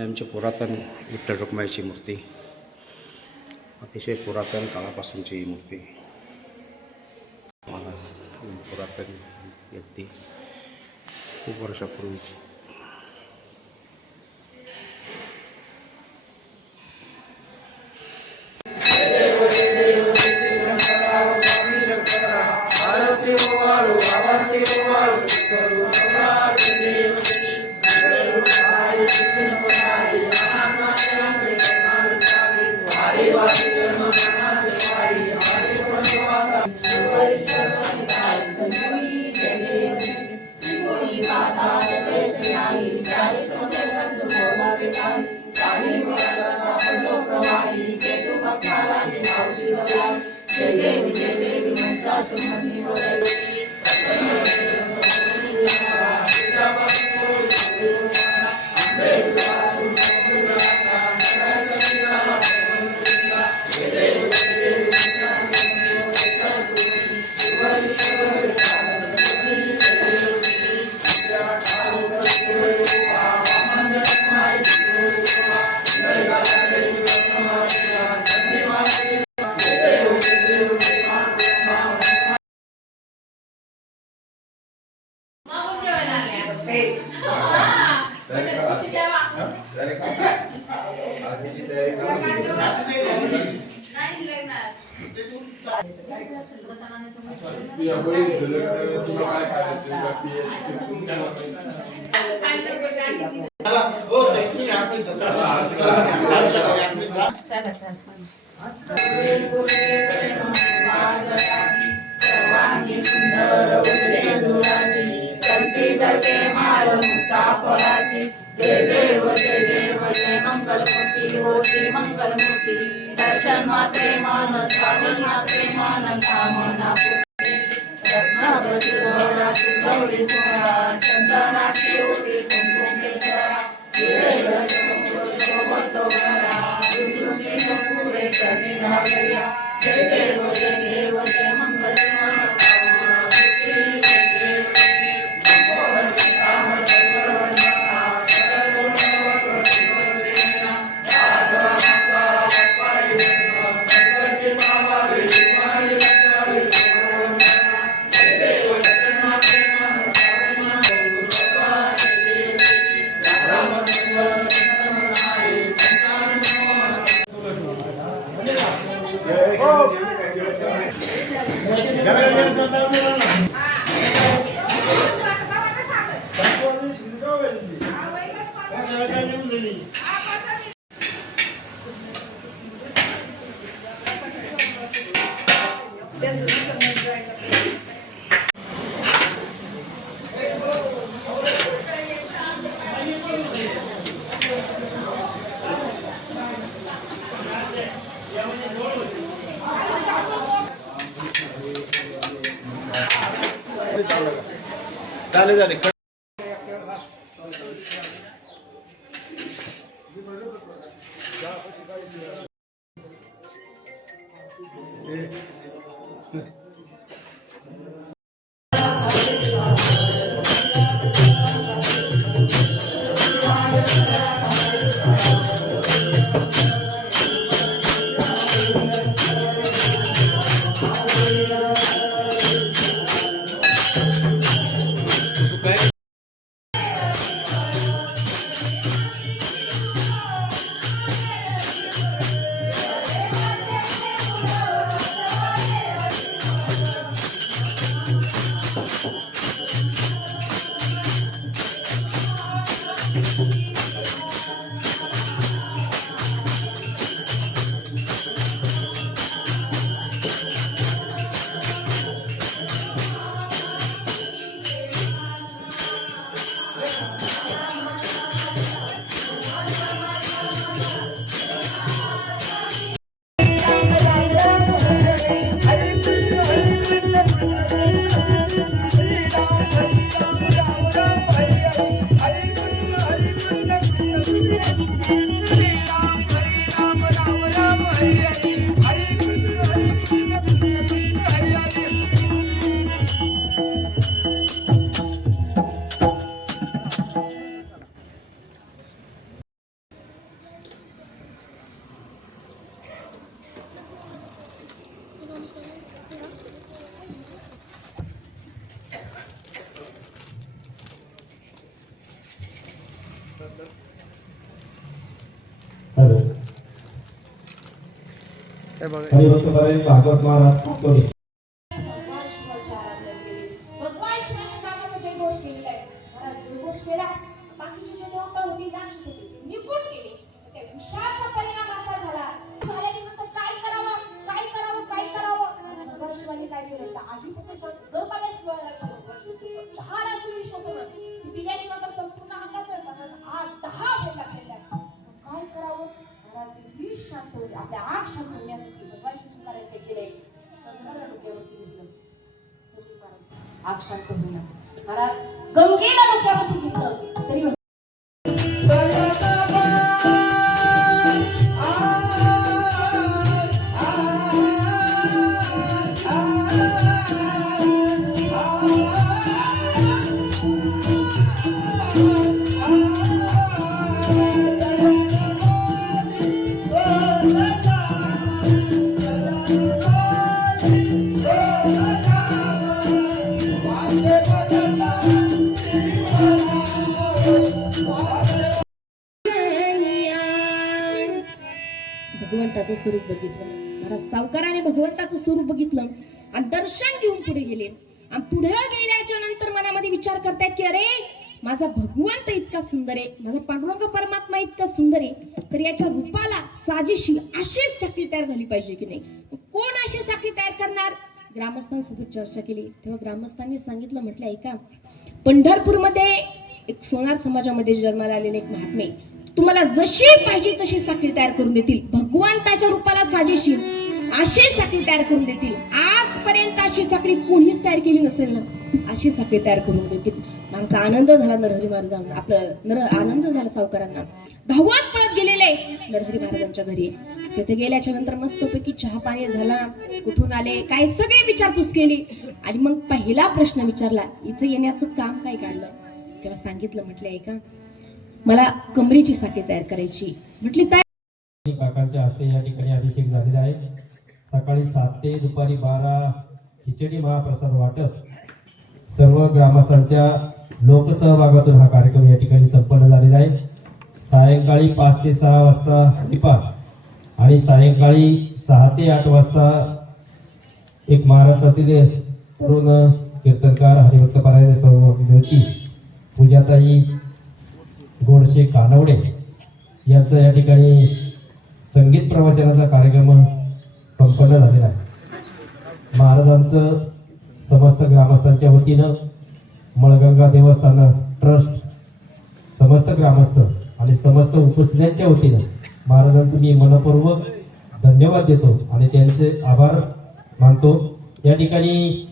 आमची पुरातन विठ्ठल रुक्माईची मूर्ती, अतिशय पुरातन काळापासूनची ही मूर्ती, पुरातन व्यक्ती, खूप वर्षापूर्वीची. जय देव जय मंगलमूर्ती हो श्री मंगलमूर्ती. दर्शन मात्रे मान स्वामी मात्रे मान कामना रत्नावती गौराची गौरी कुमारा चंदनाची उडी कुंकुमेश्वरा शोभतो घरा दुर्गे पुरे करणे घागरिया. जय देव जय मंगलमूर्ती. चालेल. हरिभक्त परायण भागवत महाराज कोणी भगवान शिवाची आराधना केली. भगवान शिवाच्या कामाचा जयघोष केलेला आहे. महाराज जयघोष केला. बाकीचे जे देवता होते राक्षस होते ते निघून गेले. त्या विषाचा परिणाम असा झाला. झाल्याच्या नंतर काय करावं भगवान शिवाने काय केलं तर आधीपासून गरमाला शिवायला चहाला असं विष होतं. पिल्याच्या नंतर संपूर्ण अंगाच्या 8-10 भेट लागलेल्या काय करावं महाराज ते विष शांत होते. आपल्या आग शांत होण्यासाठी भगवान शिवशंकरांनी काय केलंय चंद्राला डोक्यावरती घेतलं. आग शांत होईना. महाराज गंगेला डोक्यावरती घेतलं तरी भगवंताचं स्वरूप बघितलं. महाराज सावकाराने भगवंताचं स्वरूप बघितलं आणि दर्शन घेऊन पुढे गेले. आणि पुढे गेल्याच्या नंतर मनामध्ये विचार करतायत की अरे माझा भगवंत इतका सुंदर आहे, माझा पांडुरंग परमात्मा इतका सुंदर आहे, तर याच्या रूपाला साजेशी अशीच साखळी तयार झाली पाहिजे की नाही. कोण अशी साखळी तयार करणार? ग्रामस्थांसोबत चर्चा केली. तेव्हा ग्रामस्थांनी सांगितलं, म्हटलं ऐका, पंढरपूरमध्ये एक सोनार समाजामध्ये जन्माला आलेले एक महात्मे तुम्हाला जशी पाहिजे तशी साखळी तयार करून देतील. भगवंताच्या रूपाला साजेशी अशी साखळी तयार करून देतील. आजपर्यंत अशी साखळी कोणीच तयार केली नसेल ना, अशी साखळी तयार करून देतील. माझा आनंद झाला नरहरी महाराजांना. आपलं आनंद झाला सावकारांना. धावत पळत गेलेले नरहरी महाराजांच्या घरी. तिथे गेल्याच्या नंतर मस्तपैकी चहा पाणी झाला. कुठून आले काय सगळे विचारपूस केली. आणि मग पहिला प्रश्न विचारला, इथं येण्याचं काम काय काढलं? तेव्हा सांगितलं, म्हटलं ऐका, मला कमरेची साखळी तयार करायची. म्हटली तयार. काकांच्या हस्ते या ठिकाणी अभिषेक झालेला आहे. सकाळी 7 ते दुपारी 12 खिचडी महाप्रसाद वाटप सर्व ग्रामस्थांच्या लोकसहभागातून हा कार्यक्रम या ठिकाणी संपन्न झालेला आहे. सायंकाळी 5 ते 6 वाजता हरिपाठ आणि सायंकाळी 6 ते 8 वाजता एक महाराष्ट्रातील तरुण कीर्तनकार हरिभक्त परायण सौभाग्यवती पूजाताई गोडशे कानवडे यांचा या ठिकाणी संगीत प्रवचनाचा कार्यक्रम संपन्न झालेला आहे. महाराजांचं समस्त ग्रामस्थांच्या वतीनं मळगंगा देवस्थान ट्रस्ट, समस्त ग्रामस्थ आणि समस्त उपस्थितांच्या वतीनं महाराजांचं मी मनपूर्वक धन्यवाद देतो आणि त्यांचे आभार मानतो. या ठिकाणी